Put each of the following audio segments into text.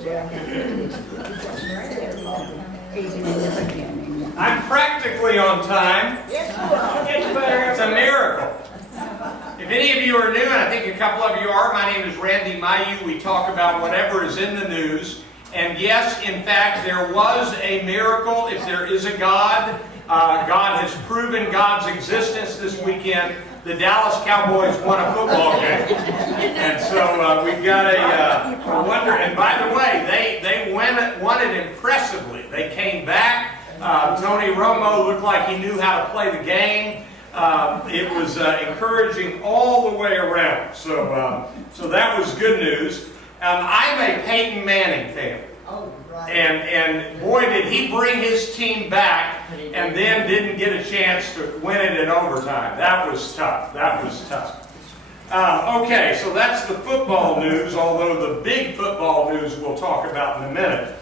I'm practically on time. It's a miracle. If any of you are new, and I think a couple of you are, my name is Randy Mayu. We talk about whatever is in the news. And yes, in fact, there was a miracle. If there is a God, God has proven God's existence this weekend. The Dallas Cowboys won a football game. And so we've got a wonder. And by the way, they won it impressively. They came back. Tony Romo looked like he knew how to play the game. It was encouraging all the way around. So that was good news. I'm a Peyton Manning fan. Oh, right. And boy, did he bring his team back and then didn't get a chance to win it in overtime. That was tough. That was tough. Okay, so that's the football news, although the big football news we'll talk about in a minute.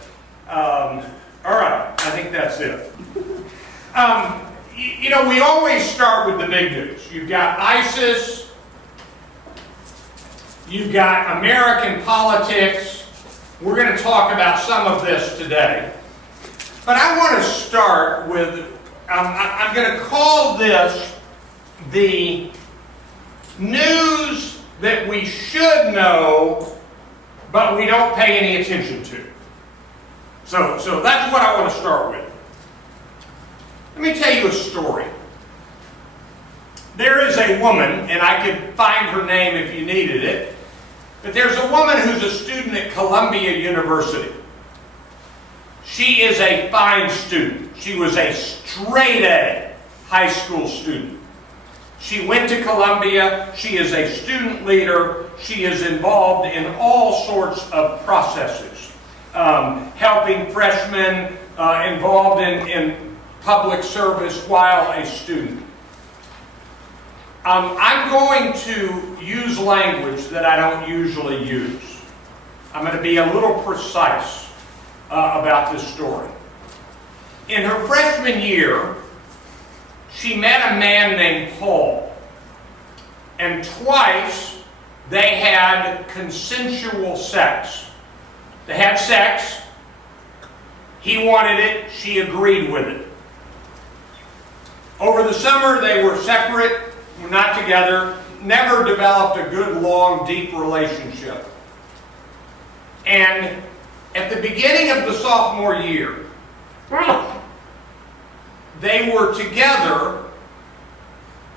All right, I think that's it. You know, we always start with the big news. You've got ISIS. You've got American politics. We're going to talk about some of this today. But I want to start with, I'm going to call this the news that we should know, but we don't pay any attention to. So that's what I want to start with. Let me tell you a story. There is a woman, and I could find her name if you needed it, but there's a woman who's a student at Columbia University. She is a fine student. She was a straight A high school student. She went to Columbia. She is a student leader. She is involved in all sorts of processes, helping freshmen, involved in public service while a student. I'm going to use language that I don't usually use. I'm going to be a little precise about this story. In her freshman year, she met a man named Paul. And twice they had consensual sex. They had sex. He wanted it. She agreed with it. Over the summer, they were separate, were not together, never developed a good, long, deep relationship. And at the beginning of the sophomore year, they were together,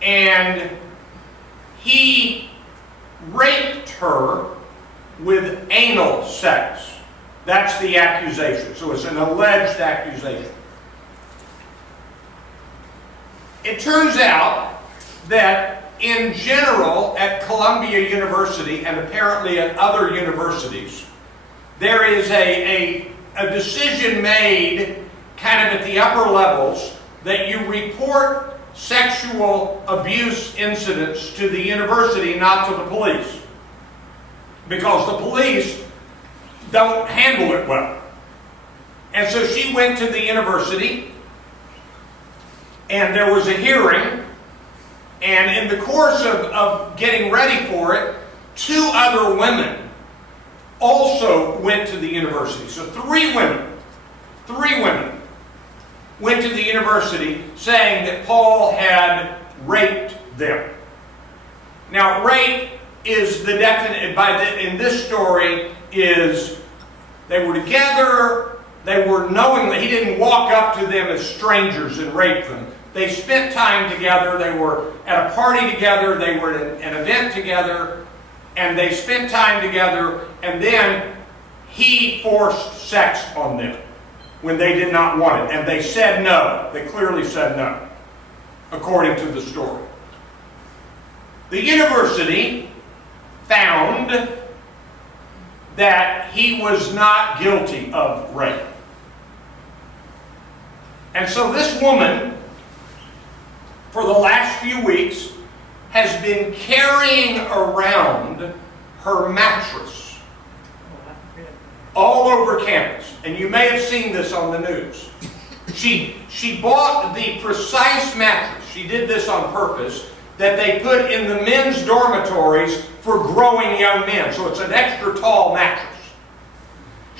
and he raped her with anal sex. That's the accusation. So it's an alleged accusation. It turns out that in general at Columbia University and apparently at other universities, there is a decision made kind of at the upper levels that you report sexual abuse incidents to the university, not to the police. Because the police don't handle it well. And so she went to the university, and there was a hearing, and in the course of getting ready for it, 2 other women also went to the university. So 3 women went to the university saying that Paul had raped them. Now, rape is the definite, in this story, is they were together, they were knowingly, he didn't walk up to them as strangers and rape them. They spent time together, they were at a party together, they were at an event together, and they spent time together, and then he forced sex on them when they did not want it. And they said no. They clearly said no, according to the story. The university found that he was not guilty of rape. And so this woman, for the last few weeks, has been carrying around her mattress all over campus. And you may have seen this on the news. She bought the precise mattress, she did this on purpose, that they put in the men's dormitories for growing young men. So it's an extra tall mattress.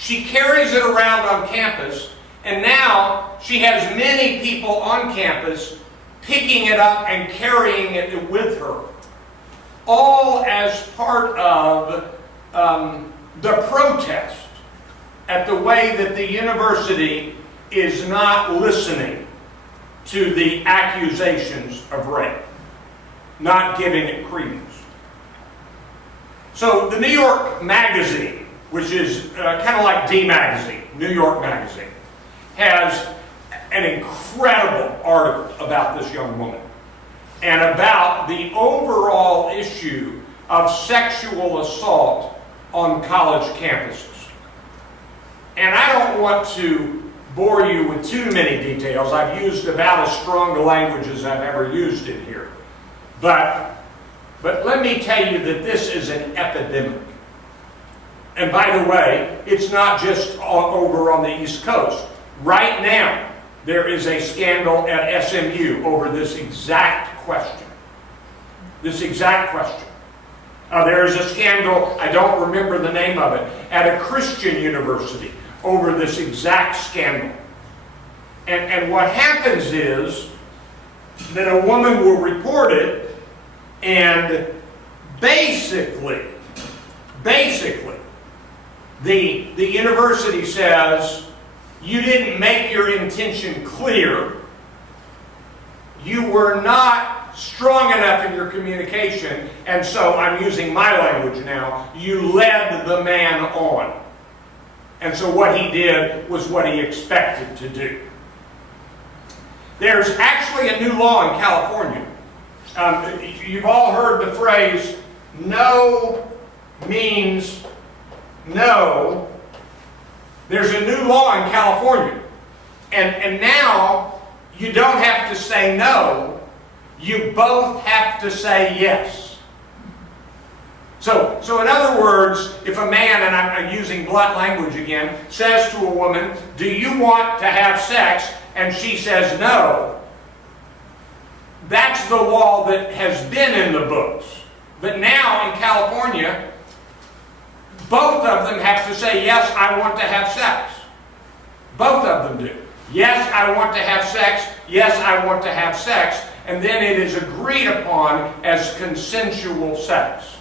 She carries it around on campus, and now she has many people on campus picking it up and carrying it with her. All as part of the protest at the way that the university is not listening to the accusations of rape, not giving it credence. So the New York Magazine, which is kind of like D Magazine, New York Magazine, has an incredible article about this young woman and about the overall issue of sexual assault on college campuses. And I don't want to bore you with too many details. I've used about as strong a language as I've ever used in here. But let me tell you that this is an epidemic. And by the way, it's not just over on the East Coast. Right now, there is a scandal at SMU over this exact question. This exact question. There is a scandal, I don't remember the name of it, at a Christian university over this exact scandal. And what happens is that a woman will report it, and basically, the university says, you didn't make your intention clear, you were not strong enough in your communication, and so I'm using my language now, you led the man on. And so what he did was what he expected to do. There's actually a new law in California. You've all heard the phrase, no means no. There's a new law in California. And now you don't have to say no, you both have to say yes. So in other words, if a man, and I'm using blunt language again, says to a woman, do you want to have sex? And she says no. That's the law that has been in the books. But now in California, both of them have to say, yes, I want to have sex. Both of them do. Yes, I want to have sex. Yes, I want to have sex. And then it is agreed upon as consensual sex.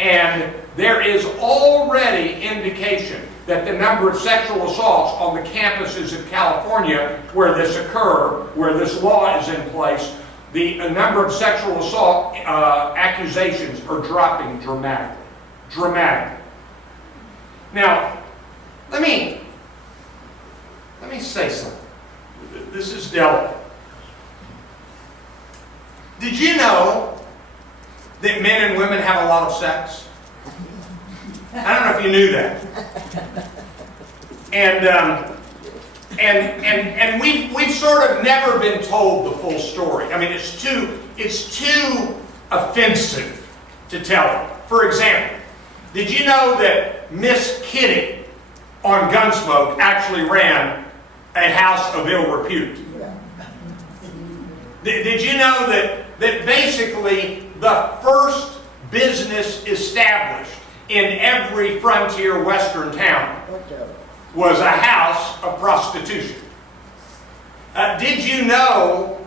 And there is already indication that the number of sexual assaults on the campuses of California where this occur, where this law is in place, the number of sexual assault accusations are dropping dramatically. Dramatically. Now, let me say something. This is delicate. Did you know that men and women have a lot of sex? I don't know if you knew that. And we've sort of never been told the full story. I mean, it's too offensive to tell it. For example, did you know that Miss Kitty on Gunsmoke actually ran a house of ill repute? Did you know that basically the first business established in every frontier western town was a house of prostitution? Did you know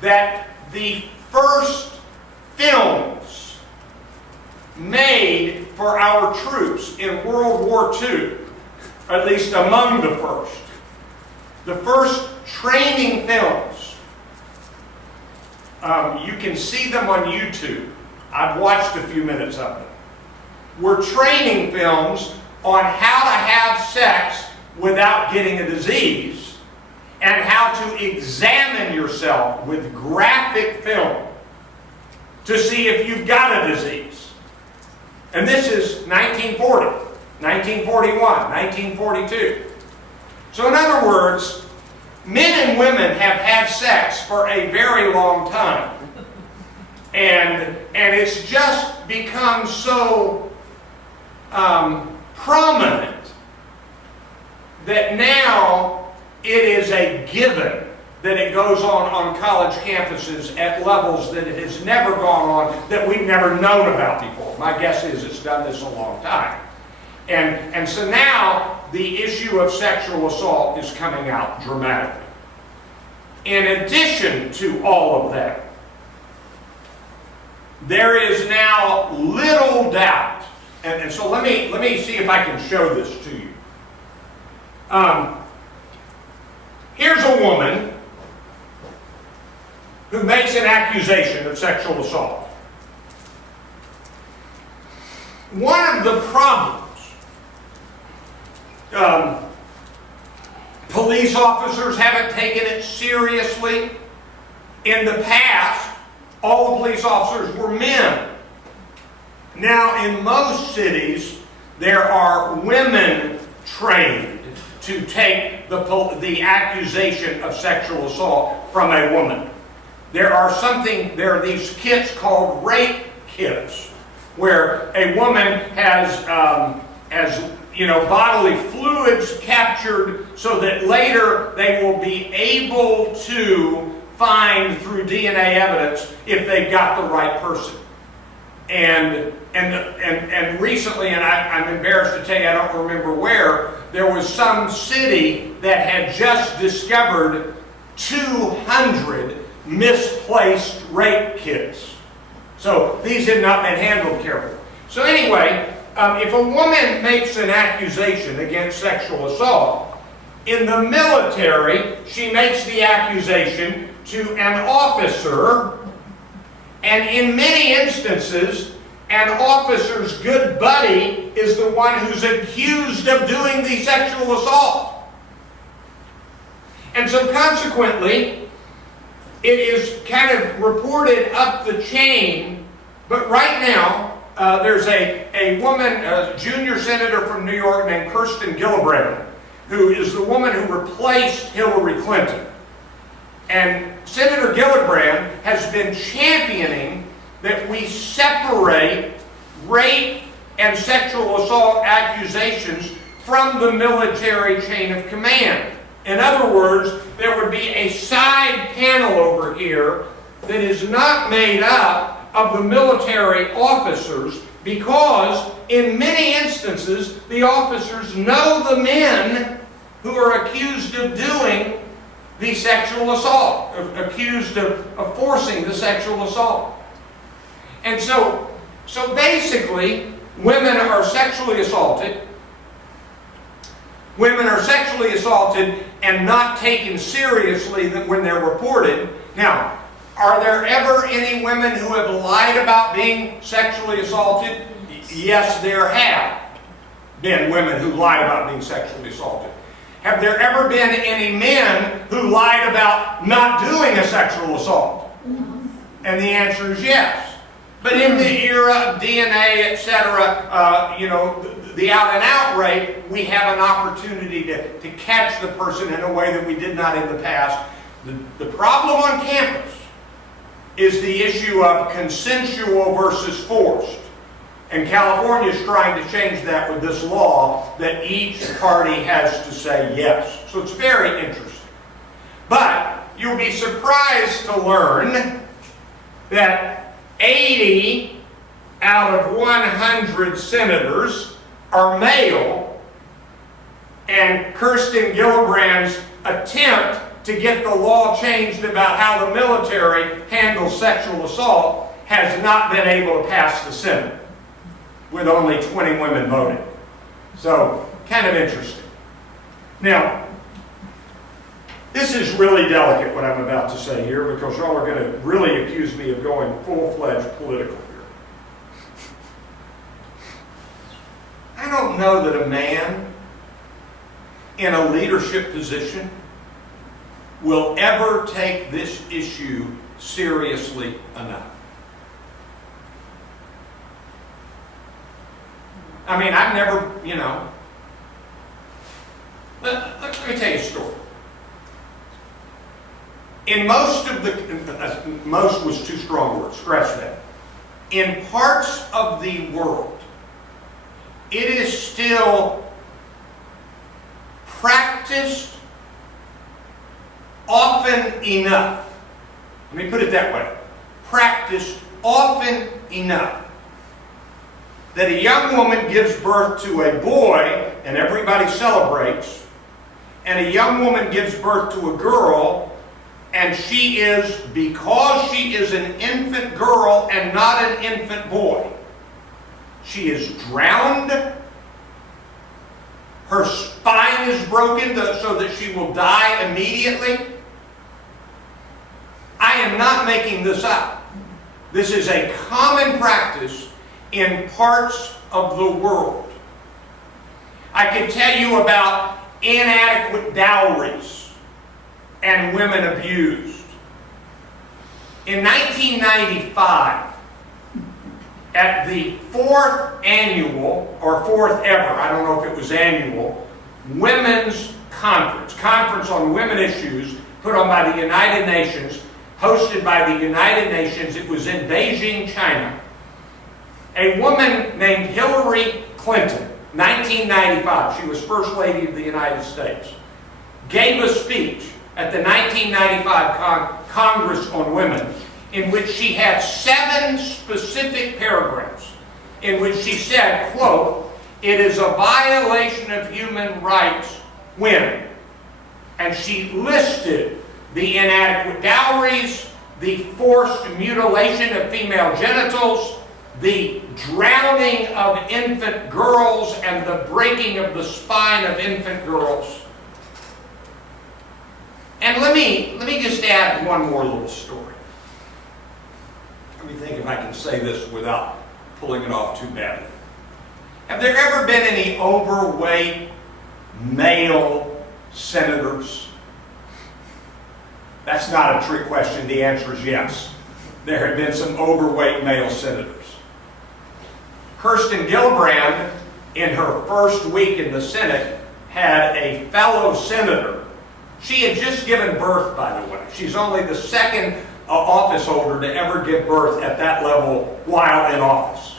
that the first films made for our troops in World War II, at least among the first training films, you can see them on YouTube. I've watched a few minutes of them. Were training films on how to have sex without getting a disease and how to examine yourself with graphic film to see if you've got a disease. And this is 1940, 1941, 1942. So in other words, men and women have had sex for a very long time. And it's just become so prominent that now it is a given that it goes on college campuses at levels that it has never gone on, that we've never known about before. My guess is it's done this a long time. And so now the issue of sexual assault is coming out dramatically. In addition to all of that, there is now little doubt, and so let me see if I can show this to you. Here's a woman who makes an accusation of sexual assault. One of the problems, police officers haven't taken it seriously. In the past, all the police officers were men. Now, in most cities, there are women trained to take the accusation of sexual assault from a woman. There are these kits called rape kits, where a woman has bodily fluids captured so that later they will be able to find through DNA evidence if they've got the right person. And recently, and I'm embarrassed to tell you, I don't remember where, there was some city that had just discovered 200 misplaced rape kits. So these had not been handled carefully. So anyway, if a woman makes an accusation against sexual assault, in the military, she makes the accusation to an officer, and in many instances, an officer's good buddy is the one who's accused of doing the sexual assault. And so consequently, it is kind of reported up the chain, but right now, there's a woman, a junior senator from New York named Kirsten Gillibrand, who is the woman who replaced Hillary Clinton. And Senator Gillibrand has been championing that we separate rape and sexual assault accusations from the military chain of command. In other words, there would be a side panel over here that is not made up of the military officers, because in many instances the officers know the men who are accused of doing the sexual assault, accused of forcing the sexual assault. And so basically, women are sexually assaulted. Women are sexually assaulted and not taken seriously when they're reported. Now, are there ever any women who have lied about being sexually assaulted? Yes, there have been women who lied about being sexually assaulted. Have there ever been any men who lied about not doing a sexual assault? And the answer is yes. But in the era of DNA, etc., the out-and-out rape, we have an opportunity to catch the person in a way that we did not in the past. The problem on campus is the issue of consensual versus forced. And California is trying to change that with this law that each party has to say yes. So it's very interesting. But you'll be surprised to learn that 80 out of 100 senators are male, and Kirsten Gillibrand's attempt to get the law changed about how the military handles sexual assault has not been able to pass the Senate, with only 20 women voting. So, kind of interesting. Now, this is really delicate what I'm about to say here, because y'all are going to really accuse me of going full-fledged political here. I don't know that a man in a leadership position will ever take this issue seriously enough. I mean, I've never, let me tell you a story. In most of the, most was too strong a word, scratch that. In parts of the world, it is still practiced often enough. Let me put it that way. Practiced often enough that a young woman gives birth to a boy and everybody celebrates, and a young woman gives birth to a girl, and she is, because she is an infant girl and not an infant boy, she is drowned, her spine is broken so that she will die immediately. I am not making this up. This is a common practice in parts of the world. I can tell you about inadequate dowries and women abused. In 1995, at the fourth annual, or fourth ever, I don't know if it was annual, Women's Conference on Women Issues, put on by the United Nations, hosted by the United Nations. It was in Beijing, China. A woman named Hillary Clinton, 1995, she was First Lady of the United States, gave a speech at the 1995 Congress on Women, in which she had 7 specific paragraphs in which she said, quote, "It is a violation of human rights when," and she listed the inadequate dowries, the forced mutilation of female genitals, the drowning of infant girls, and the breaking of the spine of infant girls. And let me just add one more little story. Let me think if I can say this without pulling it off too badly. Have there ever been any overweight male senators? That's not a trick question. The answer is yes. There have been some overweight male senators. Kirsten Gillibrand, in her first week in the Senate, had a fellow senator. She had just given birth, by the way. She's only the second office holder to ever give birth at that level while in office.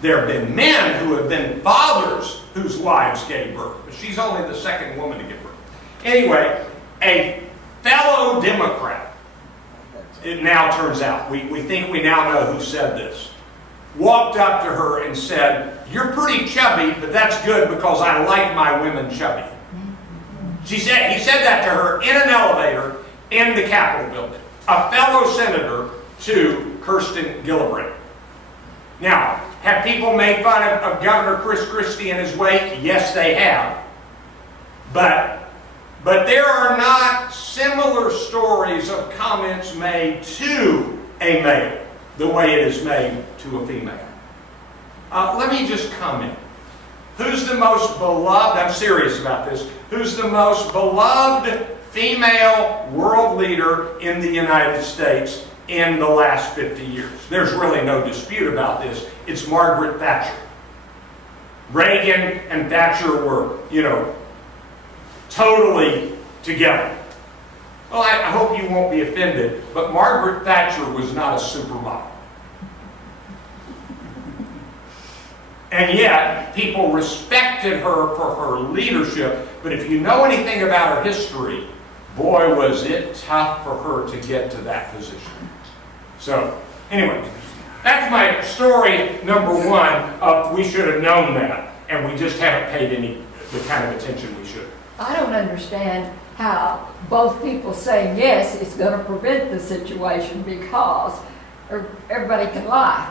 There have been men who have been fathers whose wives gave birth, but she's only the second woman to give birth. Anyway, a fellow Democrat, it now turns out, we think we now know who said this, walked up to her and said, "You're pretty chubby, but that's good because I like my women chubby." He said that to her in an elevator in the Capitol building. A fellow senator to Kirsten Gillibrand. Now, have people made fun of Governor Chris Christie and his weight? Yes, they have. But there are not similar stories of comments made to a male the way it is made to a female. Let me just comment. Who's the most beloved, I'm serious about this, who's the most beloved female world leader in the United States in the last 50 years? There's really no dispute about this. It's Margaret Thatcher. Reagan and Thatcher were, totally together. Well, I hope you won't be offended, but Margaret Thatcher was not a supermodel. And yet, people respected her for her leadership. But if you know anything about her history, boy, was it tough for her to get to that position. So, anyway, that's my story number one of we should have known that, and we just haven't paid the kind of attention we should. I don't understand how both people saying yes is going to prevent the situation because everybody can lie.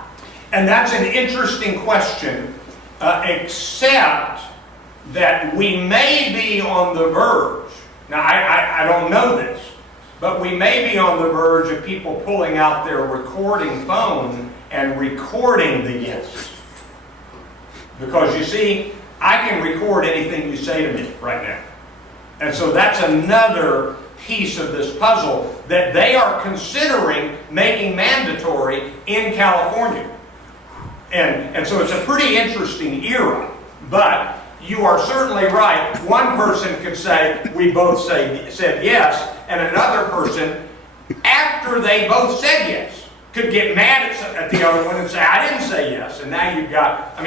And that's an interesting question, except that we may be on the verge. Now, I don't know this, but we may be on the verge of people pulling out their recording phone and recording the yes. Because you see, I can record anything you say to me right now. And so that's another piece of this puzzle that they are considering making mandatory in California. And so it's a pretty interesting era. But you are certainly right. One person could say, we both said yes, and another person, after they both said yes, could get mad at the other one and say, I didn't say yes. And now you've got,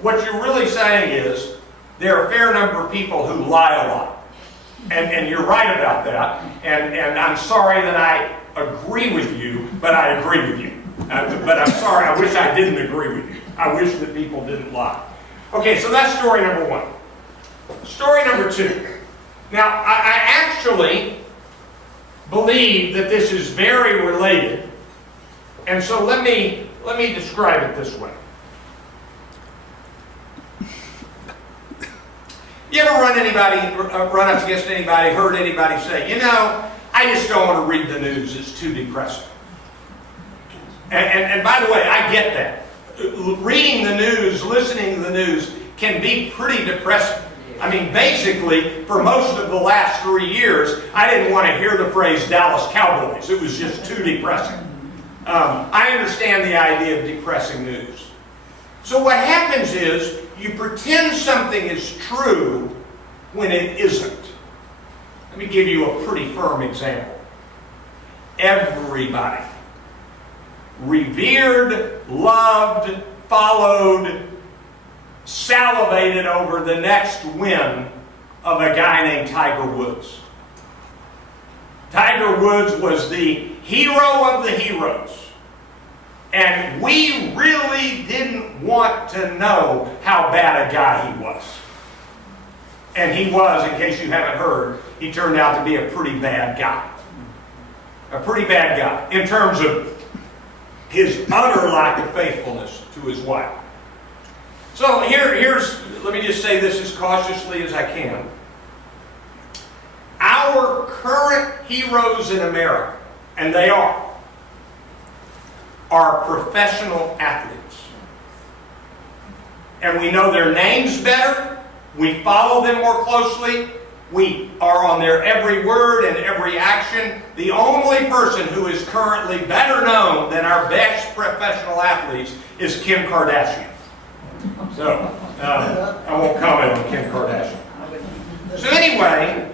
what you're really saying is there are a fair number of people who lie a lot. And you're right about that. And I'm sorry that I agree with you, but I agree with you. But I'm sorry, I wish I didn't agree with you. I wish that people didn't lie. Okay, so that's story number one. Story number two. Now, I actually believe that this is very related, and so let me describe it this way. You ever run up against anybody, heard anybody say, you know, I just don't want to read the news, it's too depressing. And by the way, I get that. Reading the news, listening to the news can be pretty depressing. I mean, basically, for most of the last 3 years, I didn't want to hear the phrase Dallas Cowboys. It was just too depressing. I understand the idea of depressing news. So what happens is, you pretend something is true when it isn't. Let me give you a pretty firm example. Everybody revered, loved, followed, salivated over the next win of a guy named Tiger Woods. Tiger Woods was the hero of the heroes. And we really didn't want to know how bad a guy he was. And he was, in case you haven't heard, he turned out to be a pretty bad guy. A pretty bad guy in terms of his utter lack of faithfulness to his wife. So let me just say this as cautiously as I can. Our current heroes in America, and they are professional athletes. And we know their names better. We follow them more closely. We are on their every word and every action. The only person who is currently better known than our best professional athletes is Kim Kardashian. So, I won't comment on Kim Kardashian. So anyway,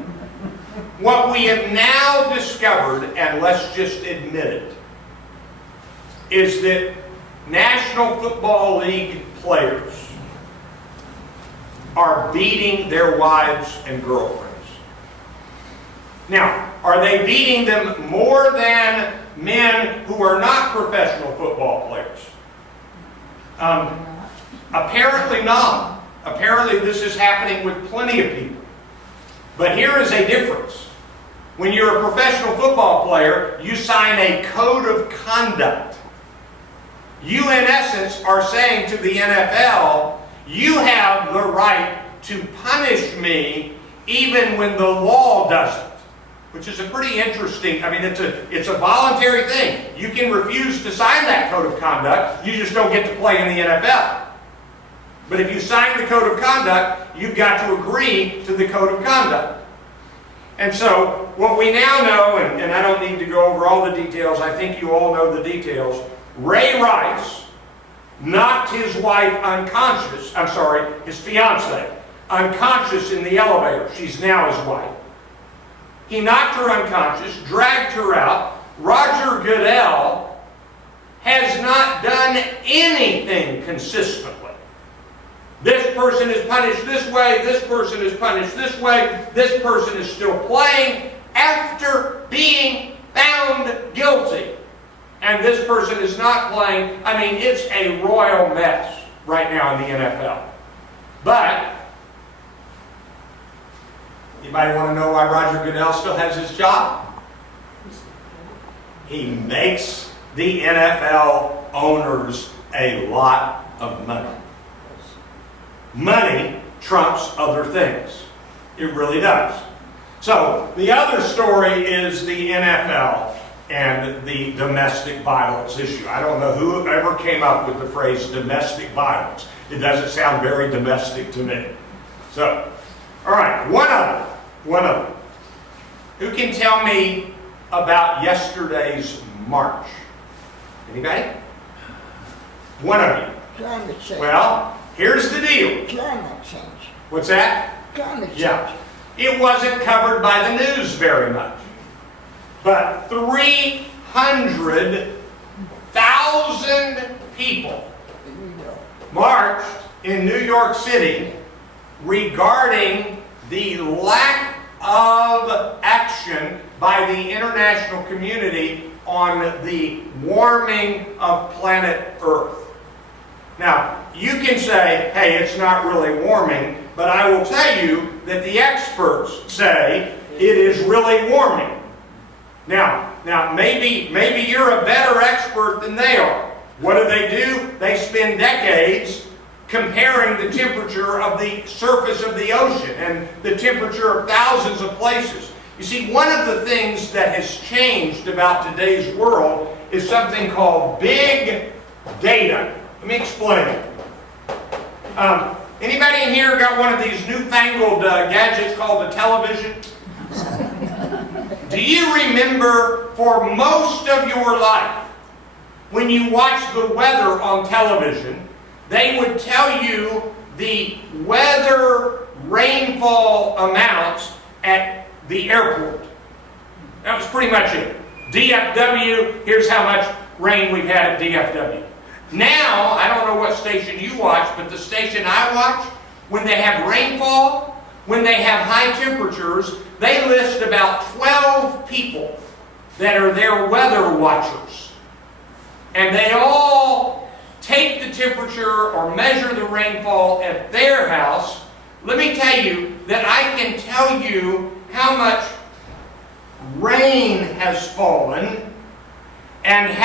what we have now discovered, and let's just admit it, is that National Football League players are beating their wives and girlfriends. Now, are they beating them more than men who are not professional football players? Apparently not. Apparently this is happening with plenty of people. But here is a difference. When you're a professional football player, you sign a code of conduct. You, in essence, are saying to the NFL, you have the right to punish me even when the law doesn't. Which is a pretty interesting, I mean, it's a voluntary thing. You can refuse to sign that code of conduct, you just don't get to play in the NFL. But if you sign the code of conduct, you've got to agree to the code of conduct. And so, what we now know, and I don't need to go over all the details, I think you all know the details. Ray Rice knocked his wife unconscious, his fiancée, unconscious in the elevator. She's now his wife. He knocked her unconscious, dragged her out. Roger Goodell has not done anything consistently. This person is punished this way, this person is punished this way, this person is still playing after being found guilty. And this person is not playing. I mean, it's a royal mess right now in the NFL. But, anybody want to know why Roger Goodell still has his job? He makes the NFL owners a lot of money. Money trumps other things. It really does. So, the other story is the NFL and the domestic violence issue. I don't know who ever came up with the phrase domestic violence. It doesn't sound very domestic to me. So, all right, one of them. Who can tell me about yesterday's march? Anybody? One of you. Climate change. Well, here's the deal. Climate change. What's that? Climate change. Yeah. It wasn't covered by the news very much. But 300,000 people marched in New York City regarding the lack of action by the international community on the warming of planet Earth. Now, you can say, hey, it's not really warming, but I will tell you that the experts say it is really warming. Now maybe you're a better expert than they are. What do? They spend decades comparing the temperature of the surface of the ocean and the temperature of thousands of places. You see, one of the things that has changed about today's world is something called big data. Let me explain it. Anybody in here got one of these newfangled gadgets called a television? Do you remember for most of your life, when you watched the weather on television, they would tell you the weather rainfall amounts at the airport? That was pretty much it. DFW, here's how much rain we've had at DFW. Now, I don't know what station you watch, but the station I watch, when they have rainfall, when they have high temperatures, they list about 12 people that are their weather watchers. And they all take the temperature or measure the rainfall at their house. Let me tell you that I can tell you how much rain has fallen and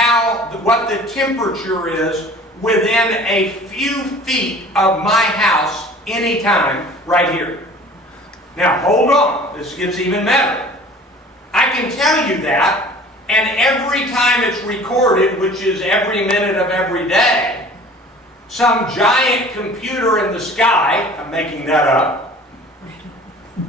what the temperature is within a few feet of my house anytime right here. Now hold on, this gets even better. I can tell you that, and every time it's recorded, which is every minute of every day, some giant computer in the sky, I'm making that up,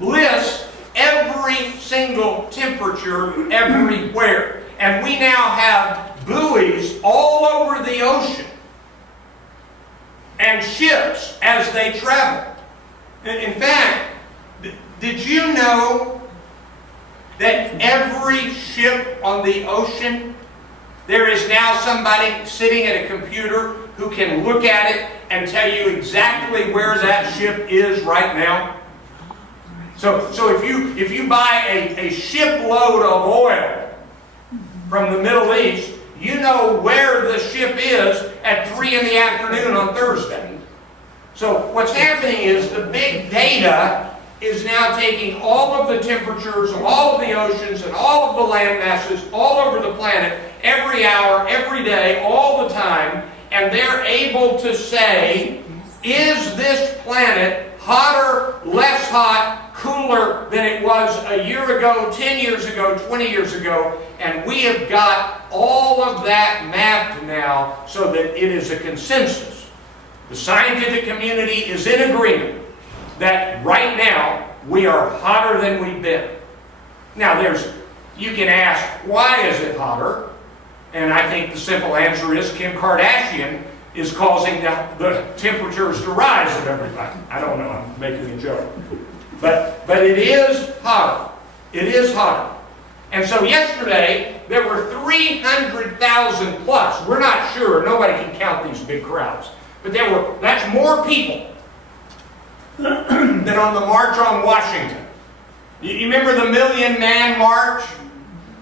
lists every single temperature everywhere. And we now have buoys all over the ocean and ships as they travel. In fact, did you know that every ship on the ocean, there is now somebody sitting at a computer who can look at it and tell you exactly where that ship is right now? So if you buy a shipload of oil from the Middle East, you know where the ship is at 3 in the afternoon on Thursday. So what's happening is the big data is now taking all of the temperatures of all of the oceans and all of the land masses all over the planet, every hour, every day, all the time, and they're able to say, is this planet hotter, less hot, cooler than it was a year ago, 10 years ago, 20 years ago? And we have got all of that mapped now so that it is a consensus. The scientific community is in agreement that right now we are hotter than we've been. Now you can ask, why is it hotter? And I think the simple answer is Kim Kardashian is causing the temperatures to rise at everybody. I don't know, I'm making a joke. But it is hotter. It is hotter. And so yesterday, there were 300,000 plus. We're not sure. Nobody can count these big crowds. But that's more people than on the March on Washington. You remember the Million Man March?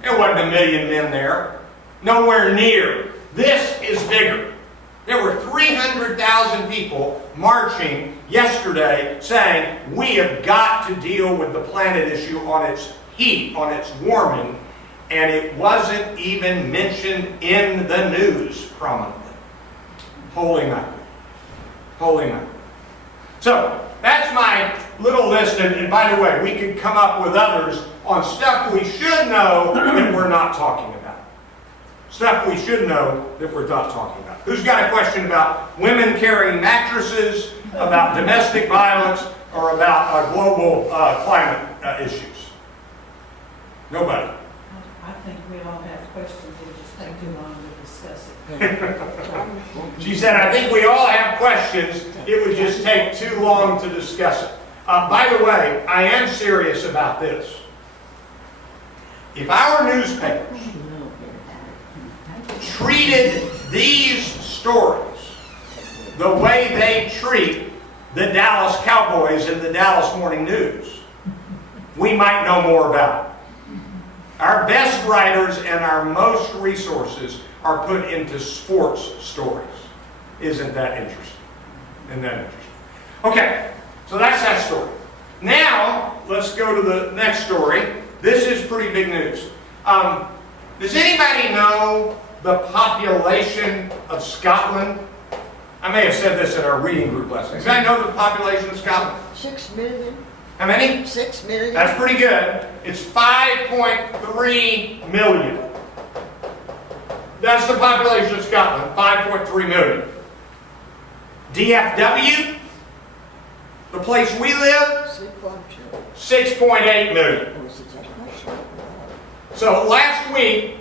There wasn't a million men there. Nowhere near. This is bigger. There were 300,000 people marching yesterday saying, we have got to deal with the planet issue on its heat, on its warming, and it wasn't even mentioned in the news prominently. Holy mackerel. Holy mackerel. So, that's my little list, and by the way, we could come up with others on stuff we should know that we're not talking about. Stuff we should know that we're not talking about. Who's got a question about women carrying mattresses, about domestic violence, or about global climate issues? Nobody. I think we all have questions, it just take too long to discuss it. She said, I think we all have questions, it would just take too long to discuss it. By the way, I am serious about this. If our newspapers treated these stories the way they treat the Dallas Cowboys in the Dallas Morning News, we might know more about it. Our best writers and our most resources are put into sports stories. Isn't that interesting? Isn't that interesting? Okay, so that's that story. Now, let's go to the next story. This is pretty big news. Does anybody know the population of Scotland? I may have said this in our reading group last night. Does anybody know the population of Scotland? 6 million. How many? 6 million. That's pretty good. It's 5.3 million. That's the population of Scotland, 5.3 million. DFW, the place we live, 6.8 million. So last week,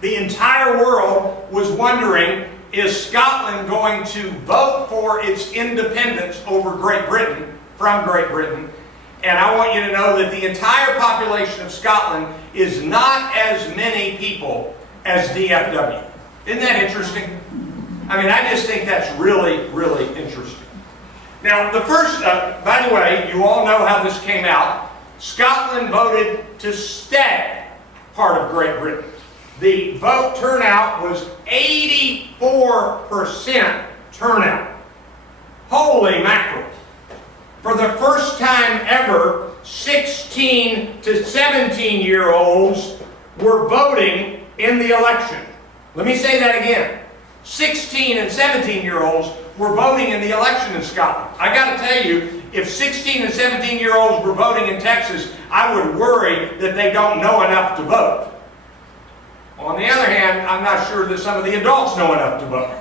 the entire world was wondering, is Scotland going to vote for its independence over Great Britain, from Great Britain? And I want you to know that the entire population of Scotland is not as many people as DFW. Isn't that interesting? I mean, I just think that's really, really interesting. Now, the first, by the way, you all know how this came out. Scotland voted to stay part of Great Britain. The vote turnout was 84% turnout. Holy mackerel. For the first time ever, 16 to 17-year-olds were voting in the election. Let me say that again. 16 and 17-year-olds were voting in the election in Scotland. I got to tell you, if 16 and 17-year-olds were voting in Texas, I would worry that they don't know enough to vote. On the other hand, I'm not sure that some of the adults know enough to vote.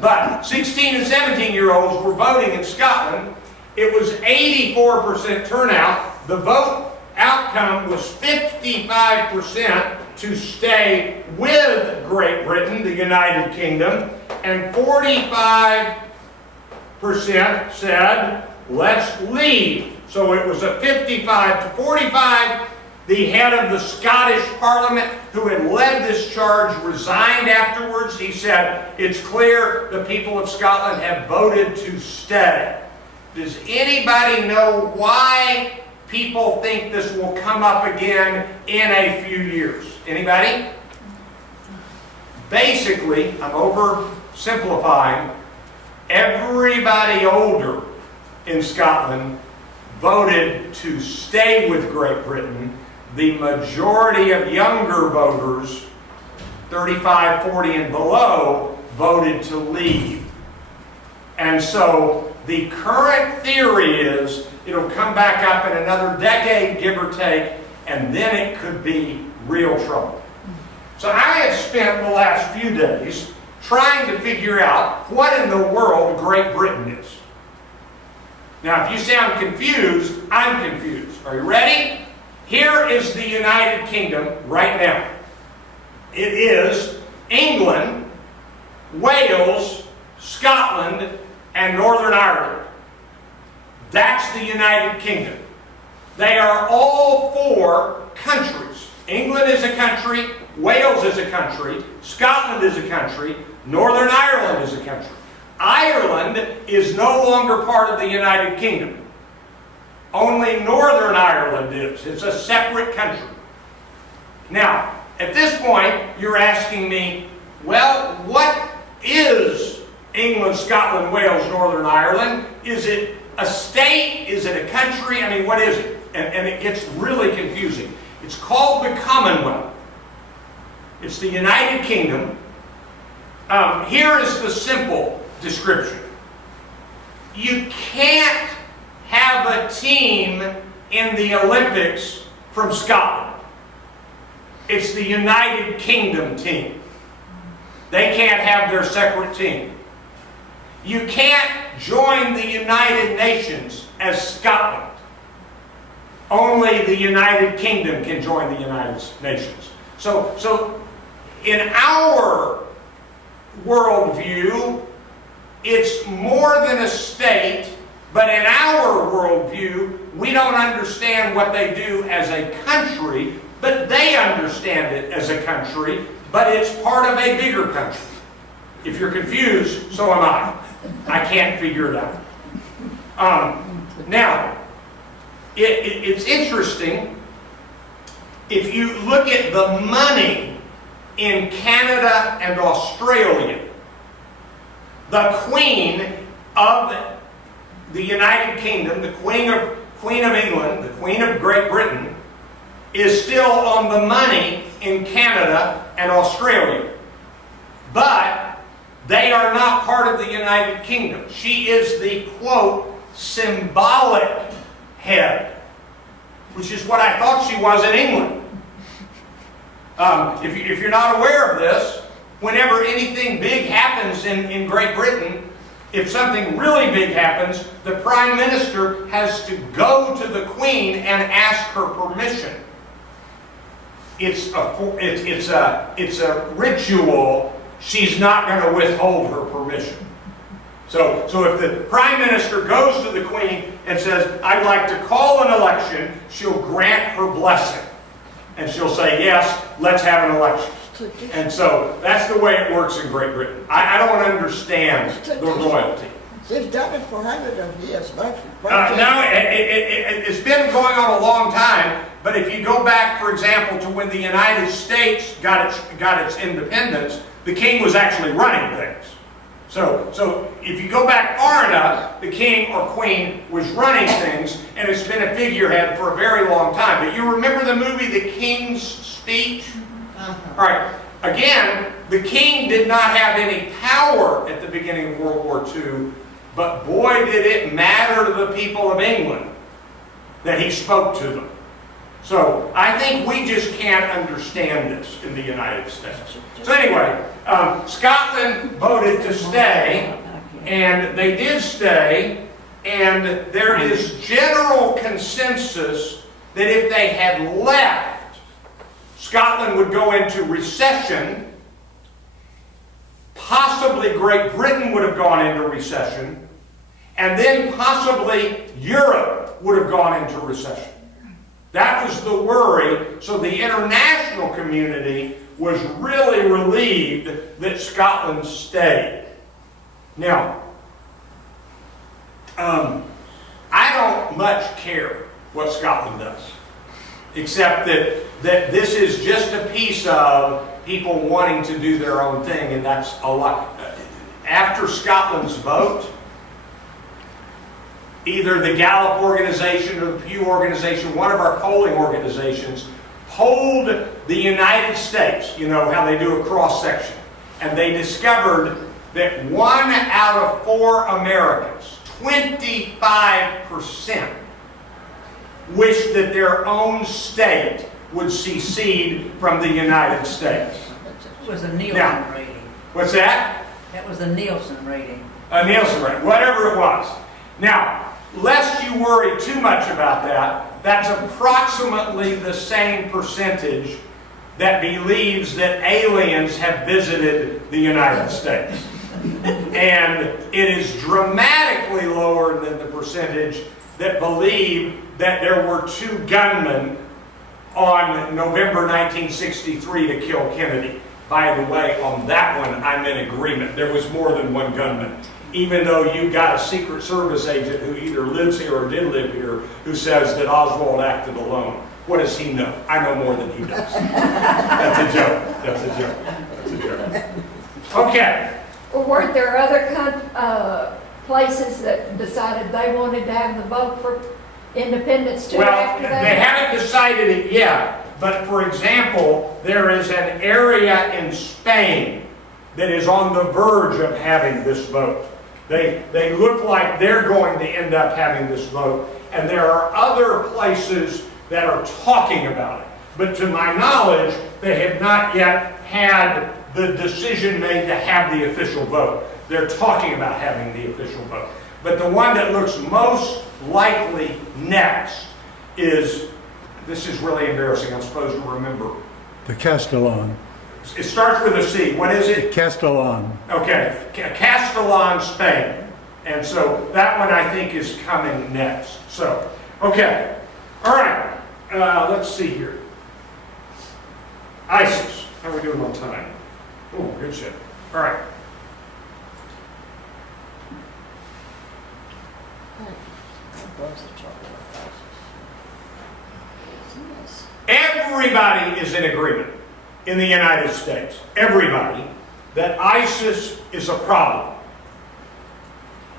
But 16 and 17-year-olds were voting in Scotland. It was 84% turnout. The vote outcome was 55% to stay with Great Britain, the United Kingdom, and 45% said, let's leave. So it was a 55 to 45. The head of the Scottish Parliament, who had led this charge, resigned afterwards. He said, it's clear the people of Scotland have voted to stay. Does anybody know why people think this will come up again in a few years? Anybody? Basically, I'm oversimplifying, everybody older in Scotland voted to stay with Great Britain. The majority of younger voters, 35, 40 and below, voted to leave. And so the current theory is it'll come back up in another decade, give or take, and then it could be real trouble. So I have spent the last few days trying to figure out what in the world Great Britain is. Now, if you sound confused, I'm confused. Are you ready? Here is the United Kingdom right now. It is England, Wales, Scotland, and Northern Ireland. That's the United Kingdom. They are all four countries. England is a country, Wales is a country, Scotland is a country, Northern Ireland is a country. Ireland is no longer part of the United Kingdom. Only Northern Ireland is. It's a separate country. Now, at this point, you're asking me, well, what is England, Scotland, Wales, Northern Ireland? Is it a state? Is it a country? I mean, what is it? And it gets really confusing. It's called the Commonwealth. It's the United Kingdom. Here is the simple description. You can't have a team in the Olympics from Scotland. It's the United Kingdom team. They can't have their separate team. You can't join the United Nations as Scotland. Only the United Kingdom can join the United Nations. So in our worldview, it's more than a state, but in our worldview, we don't understand what they do as a country, but they understand it as a country, but it's part of a bigger country. If you're confused, so am I. I can't figure it out. Now, it's interesting. if you look at the money in Canada and Australia, the Queen of the United Kingdom, the Queen of England, the Queen of Great Britain, is still on the money in Canada and Australia. But they are not part of the United Kingdom. She is the, quote, symbolic head, which is what I thought she was in England. If you're not aware of this, whenever anything big happens in Great Britain, if something really big happens, the Prime Minister has to go to the Queen and ask her permission. It's a ritual. She's not going to withhold her permission. So if the Prime Minister goes to the Queen and says, I'd like to call an election, she'll grant her blessing. And she'll say, yes, let's have an election. And so that's the way it works in Great Britain. I don't understand the royalty. They've done it for hundreds of years. No, it's been going on a long time. But if you go back, for example, to when the United States got its independence, the king was actually running things. So if you go back far enough, the king or queen was running things, and it's been a figurehead for a very long time. But you remember the movie The King's Speech? All right. Again, the king did not have any power at the beginning of World War II, but boy did it matter to the people of England that he spoke to them. So I think we just can't understand this in the United States. So anyway, Scotland voted to stay, and they did stay, and there is general consensus that if they had left, Scotland would go into recession. Possibly Great Britain would have gone into recession. And then possibly Europe would have gone into recession. That was the worry. So the international community was really relieved that Scotland stayed. Now, I don't much care what Scotland does, except that this is just a piece of people wanting to do their own thing, and that's a lot. After Scotland's vote, either the Gallup organization or the Pew organization, one of our polling organizations, polled the United States, you know how they do a cross-section, and they discovered that 1 out of 4 Americans, 25%, wish that their own state would secede from the United States. It was a Nielsen rating. What's that? That was a Nielsen rating. A Nielsen rating, whatever it was. Now, lest you worry too much about that, that's approximately the same percentage that believes that aliens have visited the United States. And it is dramatically lower than the percentage that believe that there were 2 gunmen on November 1963 to kill Kennedy. By the way, on that one, I'm in agreement. There was more than 1 gunman. Even though you got a Secret Service agent who either lives here or did live here who says that Oswald acted alone. What does he know? I know more than he does. That's a joke. That's a joke. That's a joke. Okay. Well, weren't there other places that decided they wanted to have the vote for independence too Well, after that? they haven't decided it yet, but for example, there is an area in Spain that is on the verge of having this vote. They look like they're going to end up having this vote, and there are other places that are talking about it. But to my knowledge, they have not yet had the decision made to have the official vote. They're talking about having the official vote. But the one that looks most likely next is, this is really embarrassing, I'm supposed to remember. The Castellan. It starts with a C. What is it? Castellan. Okay, Castellan, Spain. And so that one I think is coming next. So, okay. All right. Let's see here. ISIS. How are we doing on time? Oh, good shit. All right. Every Everybody is in agreement in the United States, everybody, that ISIS is a problem.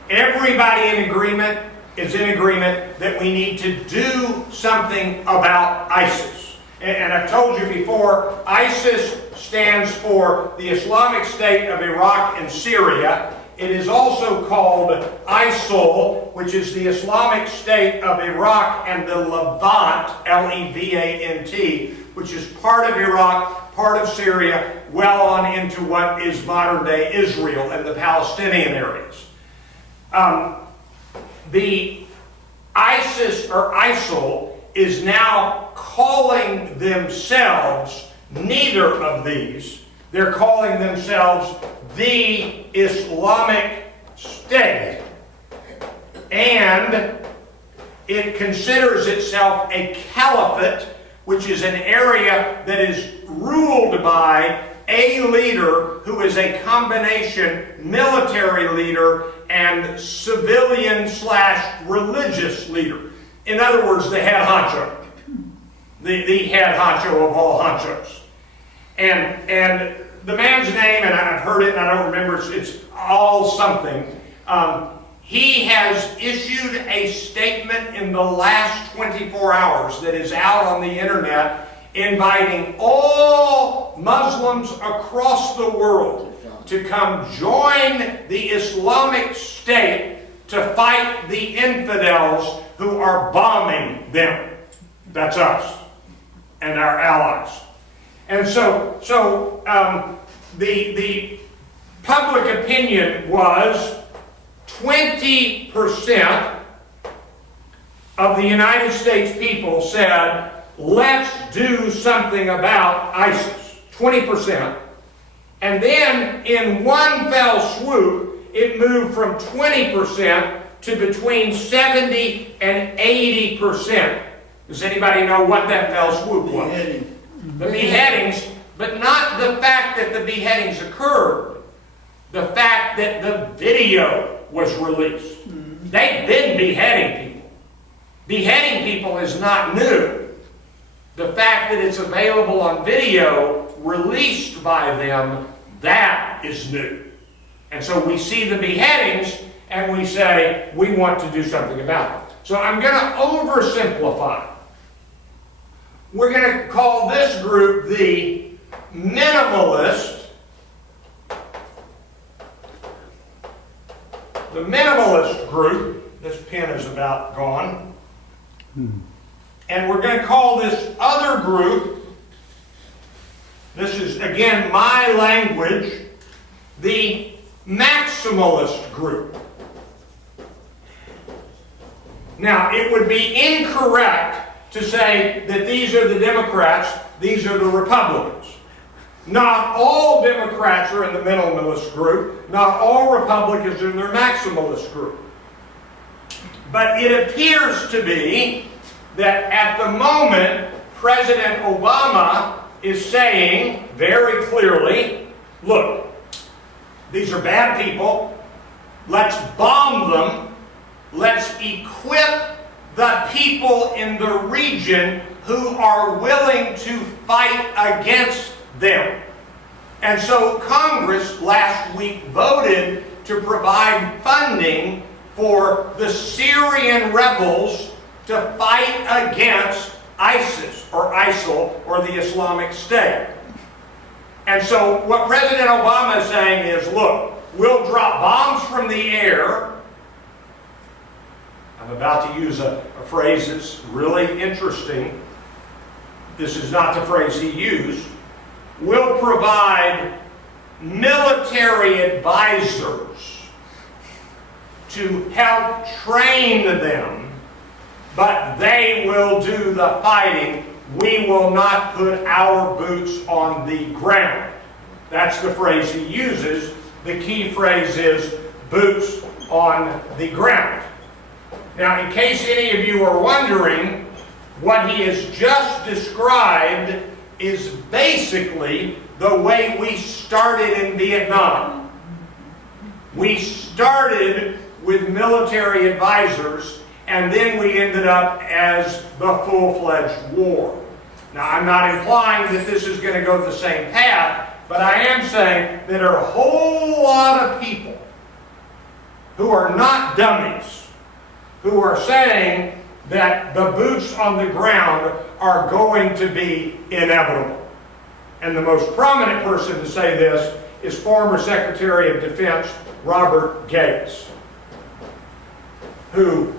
Everybody is in agreement that we need to do something about ISIS. And I've told you before, ISIS stands for the Islamic State of Iraq and Syria. It is also called ISIL, which is the Islamic State of Iraq and the Levant, Levant, which is part of Iraq, part of Syria, well on into what is modern-day Israel and the Palestinian areas. The ISIS or ISIL is now calling themselves neither of these. They're calling themselves the Islamic State. And it considers itself a caliphate, which is an area that is ruled by a leader who is a combination military leader and civilian/religious leader. In other words, the head honcho. The head honcho of all honchos. And the man's name, and I've heard it and I don't remember, it's all something. He has issued a statement in the last 24 hours that is out on the internet inviting all Muslims across the world to come join the Islamic State to fight the infidels who are bombing them. That's us and our allies. And so the public opinion was 20% of the United States people said, let's do something about ISIS. 20%. And then in one fell swoop, it moved from 20% to between 70 and 80%. Does anybody know what that fell swoop was? The beheadings, but not the fact that the beheadings occurred. The fact that the video was released. They've been beheading people. Beheading people is not new. The fact that it's available on video, released by them, that is new. And so we see the beheadings and we say, we want to do something about it. So I'm going to oversimplify. We're going to call this group the minimalist. The minimalist group. This pen is about gone. And we're going to call this other group, this is again my language, the maximalist group. Now, it would be incorrect to say that these are the Democrats, these are the Republicans. Not all Democrats are in the minimalist group, not all Republicans are in their maximalist group. But it appears to be that at the moment, President Obama is saying very clearly, look, these are bad people, let's bomb them, let's equip the people in the region who are willing to fight against them. And so Congress last week voted to provide funding for the Syrian rebels to fight against ISIS or ISIL or the Islamic State. And so what President Obama is saying is, look, we'll drop bombs from the air. I'm about to use a phrase that's really interesting. This is not the phrase he used. We'll provide military advisors to help train them, but they will do the fighting. We will not put our boots on the ground. That's the phrase he uses. The key phrase is boots on the ground. Now, in case any of you are wondering, what he has just described is basically the way we started in Vietnam. We started with military advisors, and then we ended up as the full-fledged war. Now, I'm not implying that this is going to go the same path, but I am saying that there are a whole lot of people who are not dummies, who are saying that the boots on the ground are going to be inevitable. And the most prominent person to say this is former Secretary of Defense Robert Gates, who,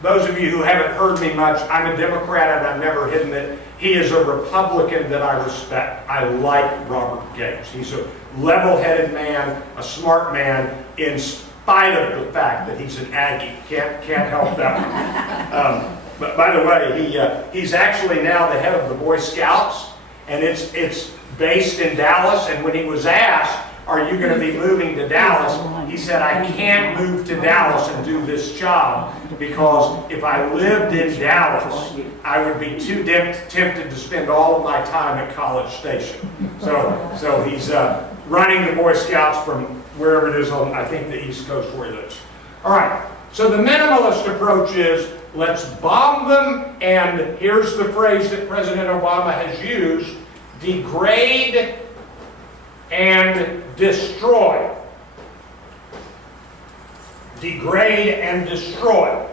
those of you who haven't heard me much, I'm a Democrat and I've never hidden it. He is a Republican that I respect. I like Robert Gates. He's a level-headed man, a smart man, in spite of the fact that he's an Aggie. Can't help that. But by the way, he's actually now the head of the Boy Scouts, and it's based in Dallas. And when he was asked, "Are you going to be moving to Dallas?" he said, "I can't move to Dallas and do this job because if I lived in Dallas, I would be too tempted to spend all of my time at College Station." So he's running the Boy Scouts from wherever it is on, I think, the East Coast where he lives. All right, so the minimalist approach is, let's bomb them, and here's the phrase that President Obama has used: degrade and destroy. Degrade and destroy.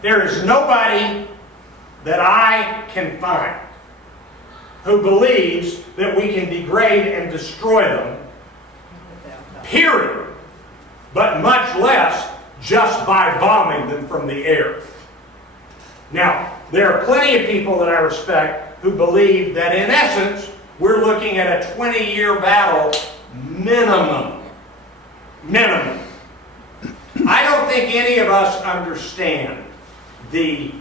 There is nobody that I can find who believes that we can degrade and destroy them, period, but much less just by bombing them from the air. Now, there are plenty of people that I respect who believe that in essence, we're looking at a 20-year battle minimum. Minimum. I don't think any of us understand the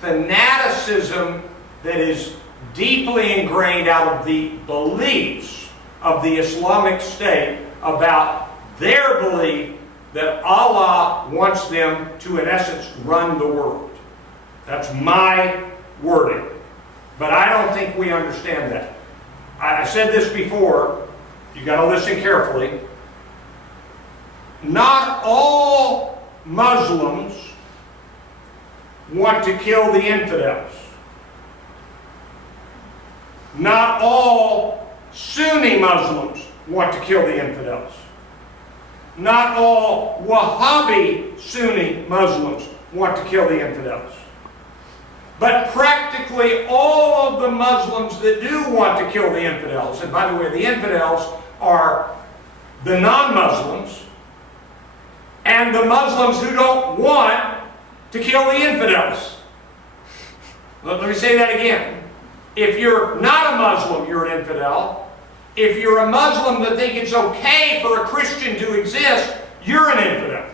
fanaticism that is deeply ingrained out of the beliefs of the Islamic State about their belief that Allah wants them to, in essence, run the world. That's my wording. But I don't think we understand that. I said this before, you've got to listen carefully. Not all Muslims want to kill the infidels. Not all Sunni Muslims want to kill the infidels. Not all Wahhabi Sunni Muslims want to kill the infidels. But practically all of the Muslims that do want to kill the infidels, and by the way, the infidels are the non-Muslims and the Muslims who don't want to kill the infidels. Let me say that again. If you're not a Muslim, you're an infidel. If you're a Muslim that think it's okay for a Christian to exist, you're an infidel.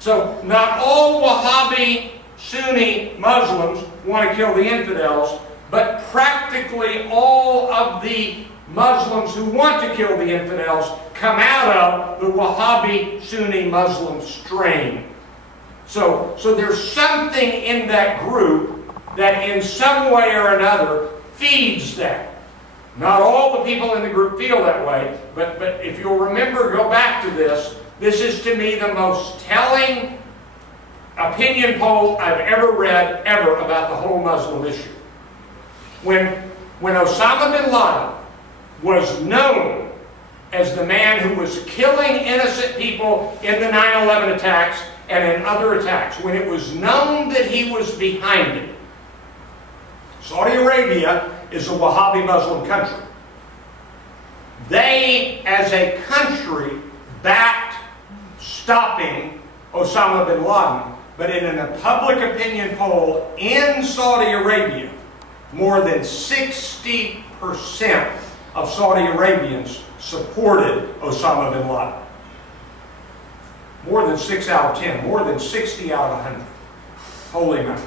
So not all Wahhabi Sunni Muslims want to kill the infidels, but practically all of the Muslims who want to kill the infidels come out of the Wahhabi Sunni Muslim strain. So there's something in that group that in some way or another feeds that. Not all the people in the group feel that way, but if you'll remember, go back to this. This is to me the most telling opinion poll I've ever read, ever, about the whole Muslim issue. When Osama bin Laden was known as the man who was killing innocent people in the 9/11 attacks and in other attacks, when it was known that he was behind it, Saudi Arabia is a Wahhabi Muslim country. They, as a country, backed stopping Osama bin Laden. But in a public opinion poll in Saudi Arabia, more than 60% of Saudi Arabians supported Osama bin Laden. More than 6 out of 10, more than 60 out of 100. Holy moly.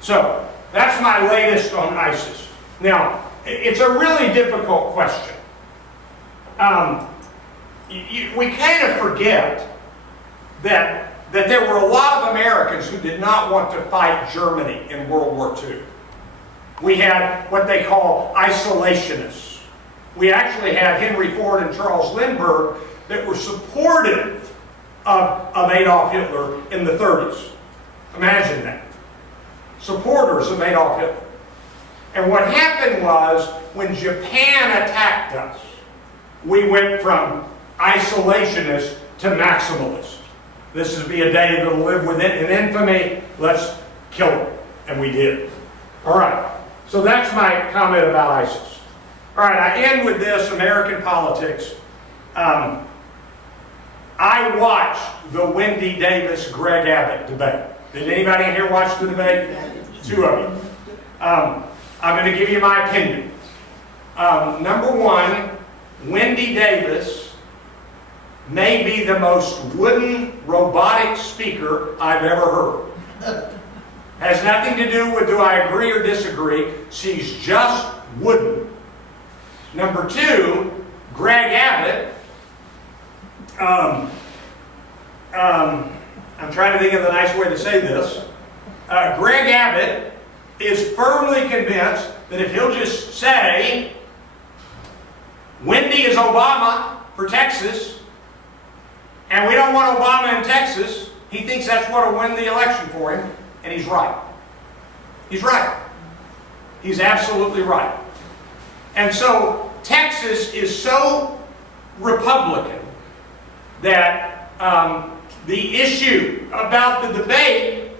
So, that's my latest on ISIS. Now, it's a really difficult question. We kind of forget that there were a lot of Americans who did not want to fight Germany in World War II. We had what they call isolationists. We actually had Henry Ford and Charles Lindbergh that were supportive of Adolf Hitler in the 30s. Imagine that. Supporters of Adolf Hitler. And what happened was, when Japan attacked us, we went from isolationist to maximalist. This will be a day that will live within in infamy. Let's kill it. And we did. All right. So that's my comment about ISIS. All right, I end with this, American politics. I watched the Wendy Davis-Greg Abbott debate. Did anybody in here watch the debate? Two of you. I'm going to give you my opinion. Number one, Wendy Davis may be the most wooden, robotic speaker I've ever heard. Has nothing to do with do I agree or disagree. She's just wooden. Number two, Greg Abbott. I'm trying to think of the nice way to say this. Greg Abbott is firmly convinced that if he'll just say, Wendy is Obama for Texas, and we don't want Obama in Texas, he thinks that's what will win the election for him, and he's right. He's right. He's absolutely right. And so Texas is so Republican that the issue about the debate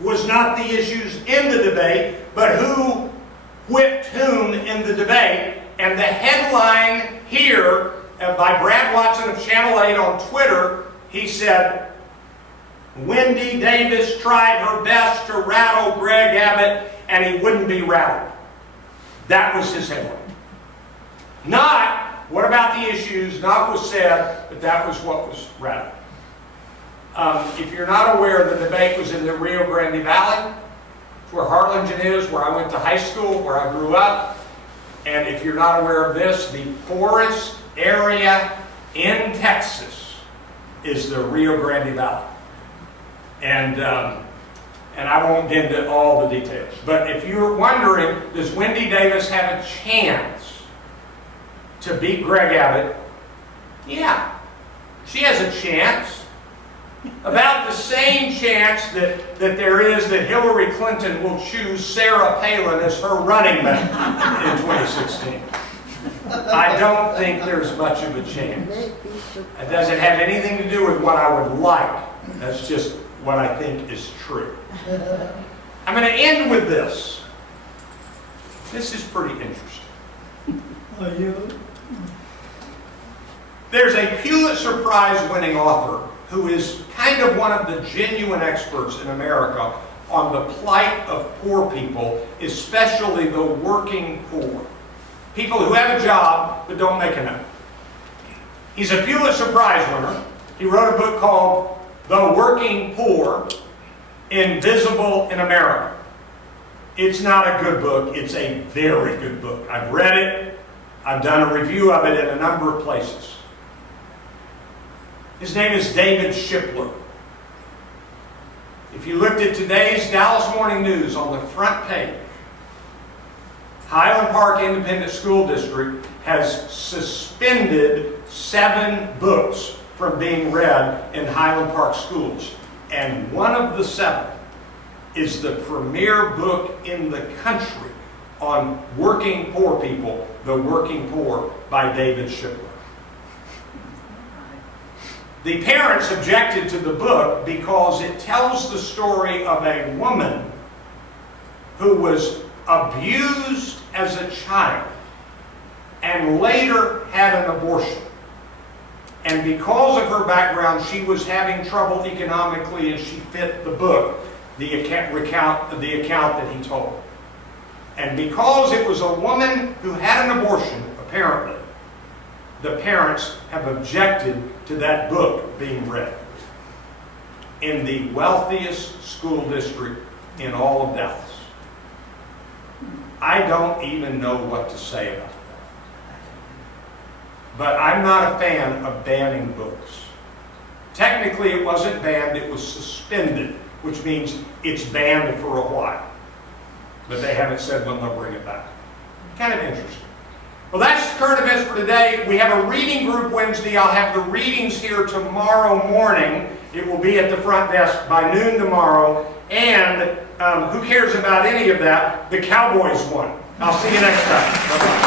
was not the issues in the debate, but who whipped whom in the debate. And the headline here by Brad Watson of Channel 8 on Twitter, he said, Wendy Davis tried her best to rattle Greg Abbott, and he wouldn't be rattled. That was his headline. Not, what about the issues, not what was said, but that was what was rattled. If you're not aware, the debate was in the Rio Grande Valley. It's where Harlingen is, where I went to high school, where I grew up. And if you're not aware of this, the poorest area in Texas is the Rio Grande Valley. And I won't get into all the details. But if you're wondering, does Wendy Davis have a chance to beat Greg Abbott? Yeah, she has a chance. About the same chance that there is that Hillary Clinton will choose Sarah Palin as her running mate in 2016. I don't think there's much of a chance. It doesn't have anything to do with what I would like. That's just what I think is true. I'm going to end with this. This is pretty interesting. There's a Pulitzer Prize winning author who is kind of one of the genuine experts in America on the plight of poor people, especially the working poor. People who have a job but don't make enough. He's a Pulitzer Prize winner. He wrote a book called The Working Poor, Invisible in America. It's not a good book. It's a very good book. I've read it. I've done a review of it in a number of places. His name is David Shipler. If you looked at today's Dallas Morning News on the front page, Highland Park Independent School District has suspended 7 books from being read in Highland Park schools. And one of the 7 is the premier book in the country on working poor people, The Working Poor by David Shipler. The parents objected to the book because it tells the story of a woman who was abused as a child and later had an abortion. And because of her background, she was having trouble economically, and she fit the book, the account that he told. And because it was a woman who had an abortion, apparently, the parents have objected to that book being read in the wealthiest school district in all of Dallas. I don't even know what to say about that. But I'm not a fan of banning books. Technically, it wasn't banned, it was suspended, which means it's banned for a while. But they haven't said when they'll bring it back. Kind of interesting. Well, that's current events for today. We have a reading group Wednesday. I'll have the readings here tomorrow morning. It will be at the front desk by noon tomorrow. And who cares about any of that? The Cowboys won. I'll see you next time. Bye-bye.